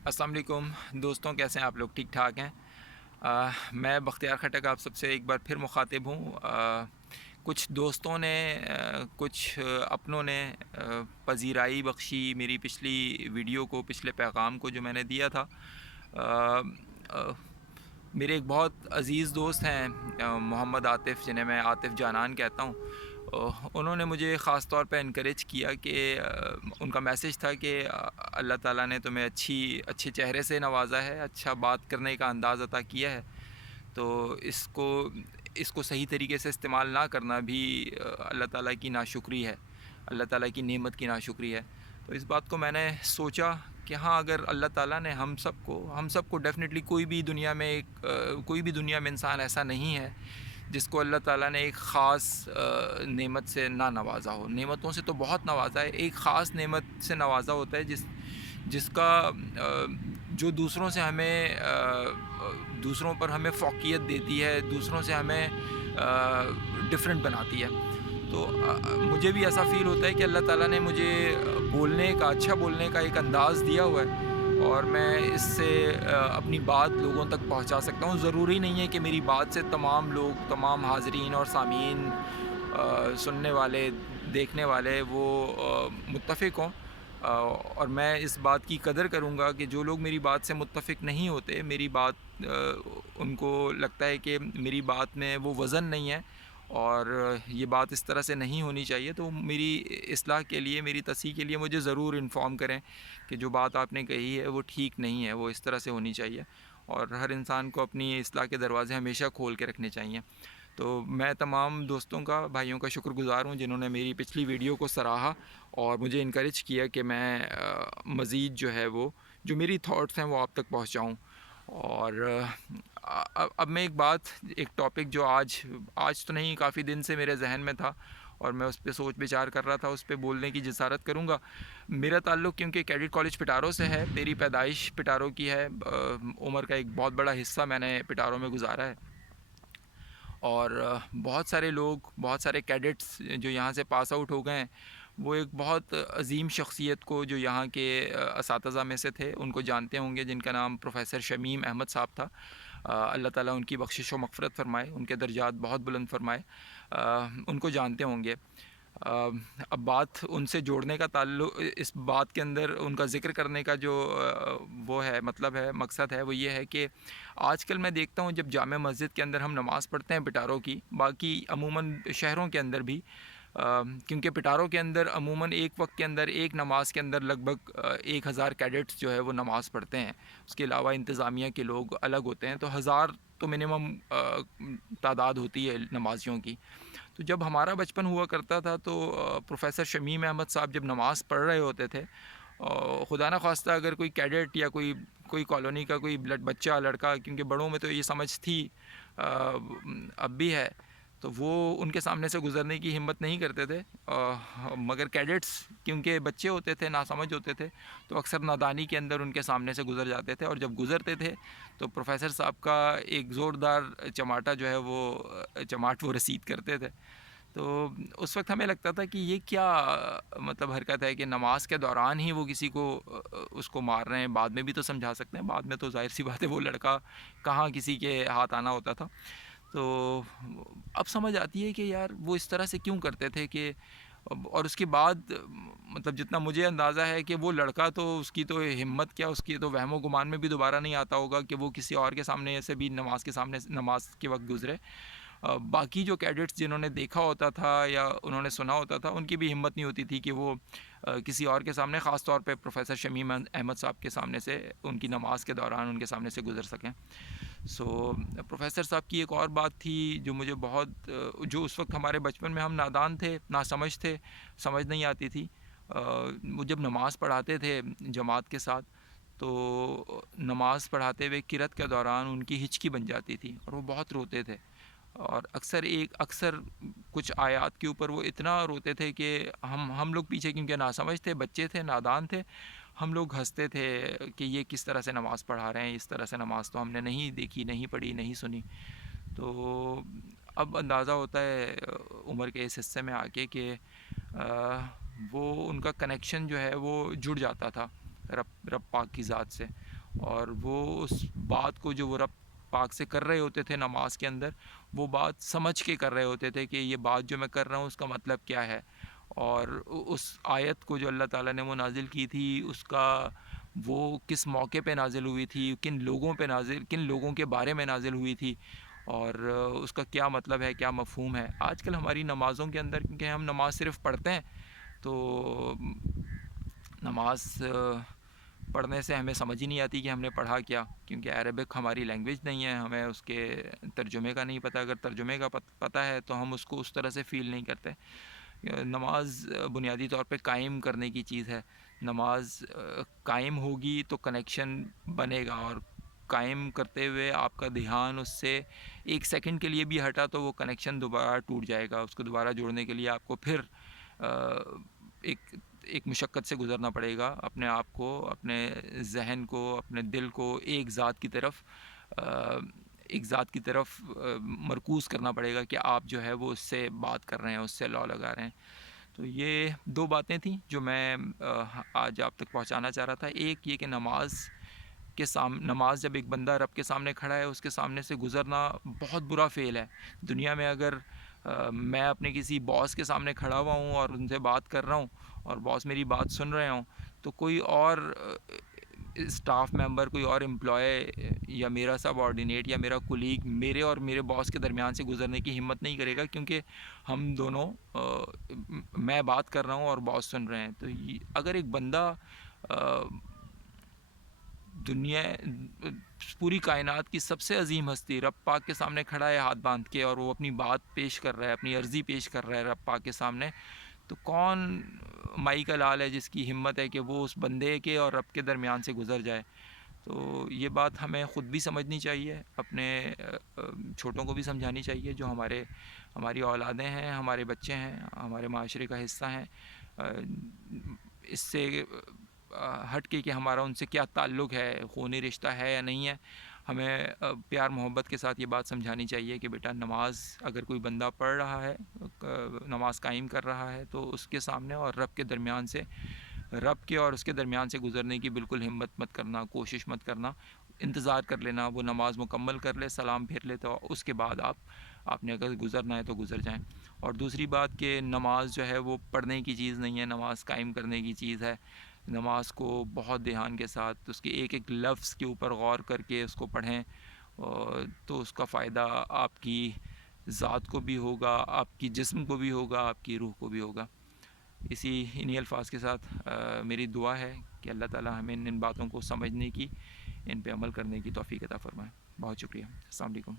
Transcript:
السلام علیکم دوستوں، کیسے ہیں آپ لوگ؟ ٹھیک ٹھاک ہیں؟ میں بختیار خٹک آپ سب سے ایک بار پھر مخاطب ہوں۔ کچھ دوستوں نے کچھ اپنوں نے پذیرائی بخشی میری پچھلی ویڈیو کو، پچھلے پیغام کو جو میں نے دیا تھا۔ آ، آ، میرے ایک بہت عزیز دوست ہیں محمد عاطف، جنہیں میں عاطف جانان کہتا ہوں۔ انہوں نے مجھے خاص طور پہ انکریج کیا کہ ان کا میسج تھا کہ اللہ تعالیٰ نے تمہیں اچھے چہرے سے نوازا ہے، اچھا بات کرنے کا انداز عطا کیا ہے، تو اس کو صحیح طریقے سے استعمال نہ کرنا بھی اللہ تعالیٰ کی ناشکری ہے، اللہ تعالیٰ کی نعمت کی ناشکری ہے۔ تو اس بات کو میں نے سوچا کہ ہاں، اگر اللہ تعالیٰ نے ہم سب کو ڈیفینیٹلی کوئی بھی دنیا میں انسان ایسا نہیں ہے جس کو اللہ تعالیٰ نے ایک خاص نعمت سے نہ نوازا ہو۔ نعمتوں سے تو بہت نوازا ہے، ایک خاص نعمت سے نوازا ہوتا ہے جس کا جو دوسروں پر ہمیں فوقیت دیتی ہے، دوسروں سے ہمیں ڈفرینٹ بناتی ہے۔ تو مجھے بھی ایسا فیل ہوتا ہے کہ اللہ تعالیٰ نے مجھے اچھا بولنے کا ایک انداز دیا ہوا ہے، اور میں اس سے اپنی بات لوگوں تک پہنچا سکتا ہوں۔ ضروری نہیں ہے کہ میری بات سے تمام حاضرین اور سامعین، سننے والے، دیکھنے والے، وہ متفق ہوں۔ اور میں اس بات کی قدر کروں گا کہ جو لوگ میری بات سے متفق نہیں ہوتے، ان کو لگتا ہے کہ میری بات میں وہ وزن نہیں ہے اور یہ بات اس طرح سے نہیں ہونی چاہیے، تو میری اصلاح کے لیے، میری تصحیح کے لیے مجھے ضرور انفارم کریں کہ جو بات آپ نے کہی ہے وہ ٹھیک نہیں ہے، وہ اس طرح سے ہونی چاہیے، اور ہر انسان کو اپنی اصلاح کے دروازے ہمیشہ کھول کے رکھنے چاہیے۔ تو میں تمام دوستوں کا، بھائیوں کا شکر گزار ہوں جنہوں نے میری پچھلی ویڈیو کو سراہا اور مجھے انکریج کیا کہ میں مزید جو میری تھاٹس ہیں وہ آپ تک پہنچاؤں۔ اور اب میں ایک ٹاپک جو آج تو نہیں، کافی دن سے میرے ذہن میں تھا اور میں اس پہ سوچ بچار کر رہا تھا، اس پہ بولنے کی جسارت کروں گا۔ میرا تعلق کیونکہ کیڈٹ کالج پٹاروں سے ہے، میری پیدائش پٹاروں کی ہے، عمر کا ایک بہت بڑا حصہ میں نے پٹاروں میں گزارا ہے، اور بہت سارے کیڈٹس جو یہاں سے پاس آؤٹ ہو گئے ہیں، وہ ایک بہت عظیم شخصیت کو جو یہاں کے اساتذہ میں سے تھے ان کو جانتے ہوں گے، جن کا نام پروفیسر شمیم احمد صاحب تھا۔ اللہ تعالیٰ ان کی بخشش و مغفرت فرمائے، ان کے درجات بہت بلند فرمائے۔ ان کو جانتے ہوں گے۔ اب بات ان سے جوڑنے کا تعلق، اس بات کے اندر ان کا ذکر کرنے کا جو وہ ہے، مطلب ہے، مقصد ہے، وہ یہ ہے کہ آج کل میں دیکھتا ہوں جب جامع مسجد کے اندر ہم نماز پڑھتے ہیں پٹاروں کی، باقی عموماً شہروں کے اندر بھی، کیونکہ پٹاروں کے اندر عموماً ایک وقت کے اندر، ایک نماز کے اندر لگ بھگ 1000 کیڈٹس جو ہے وہ نماز پڑھتے ہیں۔ اس کے علاوہ انتظامیہ کے لوگ الگ ہوتے ہیں، تو 1000 تو منیمم تعداد ہوتی ہے نمازیوں کی۔ تو جب ہمارا بچپن ہوا کرتا تھا تو پروفیسر شمیم احمد صاحب جب نماز پڑھ رہے ہوتے تھے، خدا نہ خواستہ اگر کوئی کیڈٹ یا کوئی کالونی کا کوئی بچہ، لڑکا، کیونکہ بڑوں میں تو یہ سمجھ تھی، اب بھی ہے، تو وہ ان کے سامنے سے گزرنے کی ہمت نہیں کرتے تھے، مگر کیڈٹس کیونکہ بچے ہوتے تھے، ناسمجھ ہوتے تھے، تو اکثر نادانی کے اندر ان کے سامنے سے گزر جاتے تھے، اور جب گزرتے تھے تو پروفیسر صاحب کا ایک زوردار چماٹا جو ہے وہ رسید کرتے تھے۔ تو اس وقت ہمیں لگتا تھا کہ یہ کیا مطلب حرکت ہے کہ نماز کے دوران ہی وہ کسی کو اس کو مار رہے ہیں، بعد میں بھی تو سمجھا سکتے ہیں، بعد میں تو ظاہر سی بات ہے وہ لڑکا کہاں کسی کے ہاتھ آنا ہوتا تھا۔ تو اب سمجھ آتی ہے کہ یار وہ اس طرح سے کیوں کرتے تھے، کہ اور اس کے بعد مطلب جتنا مجھے اندازہ ہے کہ وہ لڑکا تو، اس کی تو ہمت کیا، اس کی تو وہم و گمان میں بھی دوبارہ نہیں آتا ہوگا کہ وہ کسی اور کے سامنے ایسے بھی نماز کے وقت گزرے۔ باقی جو کیڈٹس جنہوں نے دیکھا ہوتا تھا یا انہوں نے سنا ہوتا تھا، ان کی بھی ہمت نہیں ہوتی تھی کہ وہ کسی اور کے سامنے، خاص طور پہ پروفیسر شمیم احمد صاحب کے سامنے سے، ان کی نماز کے دوران ان کے سامنے سے گزر سکیں۔ پروفیسر صاحب کی ایک اور بات تھی جو مجھے جو اس وقت ہمارے بچپن میں ہم نادان تھے، ناسمجھ تھے، سمجھ نہیں آتی تھی، وہ جب نماز پڑھاتے تھے جماعت کے ساتھ، تو نماز پڑھاتے ہوئے قرأت کے دوران ان کی ہچکی بن جاتی تھی اور وہ بہت روتے تھے، اور اکثر کچھ آیات کے اوپر وہ اتنا روتے تھے کہ ہم لوگ پیچھے، کیونکہ ناسمجھ تھے، بچے تھے، نادان تھے، ہم لوگ ہنستے تھے کہ یہ کس طرح سے نماز پڑھا رہے ہیں، اس طرح سے نماز تو ہم نے نہیں دیکھی، نہیں پڑھی، نہیں سنی۔ تو اب اندازہ ہوتا ہے عمر کے اس حصے میں آ کے کہ وہ ان کا کنیکشن جو ہے وہ جڑ جاتا تھا رب پاک کی ذات سے، اور وہ اس بات کو جو وہ رب پاک سے کر رہے ہوتے تھے نماز کے اندر، وہ بات سمجھ کے کر رہے ہوتے تھے کہ یہ بات جو میں کر رہا ہوں اس کا مطلب کیا ہے، اور اس آیت کو جو اللہ تعالیٰ نے وہ نازل کی تھی اس کا وہ کس موقع پہ نازل ہوئی تھی، کن لوگوں کے بارے میں نازل ہوئی تھی، اور اس کا کیا مطلب ہے، کیا مفہوم ہے۔ آج کل ہماری نمازوں کے اندر، کیونکہ ہم نماز صرف پڑھتے ہیں، تو نماز پڑھنے سے ہمیں سمجھ ہی نہیں آتی کہ ہم نے پڑھا کیا، کیونکہ عربک ہماری لینگویج نہیں ہے، ہمیں اس کے ترجمے کا نہیں پتہ، اگر ترجمے کا پتہ ہے تو ہم اس کو اس طرح سے فیل نہیں کرتے۔ نماز بنیادی طور پہ قائم کرنے کی چیز ہے، نماز قائم ہوگی تو کنیکشن بنے گا، اور قائم کرتے ہوئے آپ کا دھیان اس سے ایک سیکنڈ کے لیے بھی ہٹا تو وہ کنیکشن دوبارہ ٹوٹ جائے گا، اس کو دوبارہ جوڑنے کے لیے آپ کو پھر ایک مشقت سے گزرنا پڑے گا، اپنے آپ کو، اپنے ذہن کو، اپنے دل کو ایک ذات کی طرف مرکوز کرنا پڑے گا کہ آپ جو ہے وہ اس سے بات کر رہے ہیں، اس سے لا لگا رہے ہیں۔ تو یہ دو باتیں تھیں جو میں آج آپ تک پہنچانا چاہ رہا تھا۔ ایک یہ کہ نماز جب ایک بندہ رب کے سامنے کھڑا ہے، اس کے سامنے سے گزرنا بہت برا فعل ہے۔ دنیا میں اگر میں اپنے کسی باس کے سامنے کھڑا ہوا ہوں اور ان سے بات کر رہا ہوں اور باس میری بات سن رہے ہوں، تو کوئی اور اسٹاف ممبر، کوئی اور امپلائی یا میرا سب آرڈینیٹ یا میرا کولیگ میرے اور میرے باس کے درمیان سے گزرنے کی ہمت نہیں کرے گا، کیونکہ ہم دونوں میں بات کر رہا ہوں اور باس سن رہے ہیں۔ تو اگر ایک بندہ دنیا پوری کائنات کی سب سے عظیم ہستی رب پاک کے سامنے کھڑا ہے ہاتھ باندھ کے، اور وہ اپنی بات پیش کر رہا ہے، اپنی عرضی پیش کر رہا ہے رب پاک کے سامنے، تو کون مائی کا لال ہے جس کی ہمت ہے کہ وہ اس بندے کے اور رب کے درمیان سے گزر جائے۔ تو یہ بات ہمیں خود بھی سمجھنی چاہیے، اپنے چھوٹوں کو بھی سمجھانی چاہیے، جو ہماری اولادیں ہیں، ہمارے بچے ہیں، ہمارے معاشرے کا حصہ ہیں۔ اس سے ہٹ کے کہ ہمارا ان سے کیا تعلق ہے، خونی رشتہ ہے یا نہیں ہے، ہمیں پیار محبت کے ساتھ یہ بات سمجھانی چاہیے کہ بیٹا نماز اگر کوئی بندہ پڑھ رہا ہے، نماز قائم کر رہا ہے، تو اس کے سامنے اور رب کے اور اس کے درمیان سے گزرنے کی بالکل ہمت مت کرنا، کوشش مت کرنا، انتظار کر لینا، وہ نماز مکمل کر لے، سلام پھیر لے، تو اس کے بعد آپ نے اگر گزرنا ہے تو گزر جائیں۔ اور دوسری بات کہ نماز جو ہے وہ پڑھنے کی چیز نہیں ہے، نماز قائم کرنے کی چیز ہے۔ نماز کو بہت دھیان کے ساتھ اس کے ایک ایک لفظ کے اوپر غور کر کے اس کو پڑھیں، تو اس کا فائدہ آپ کی ذات کو بھی ہوگا، آپ کی جسم کو بھی ہوگا، آپ کی روح کو بھی ہوگا۔ انہی الفاظ کے ساتھ میری دعا ہے کہ اللہ تعالی ہمیں ان باتوں کو سمجھنے کی، ان پہ عمل کرنے کی توفیق عطا فرمائے۔ بہت شکریہ۔ السلام علیکم۔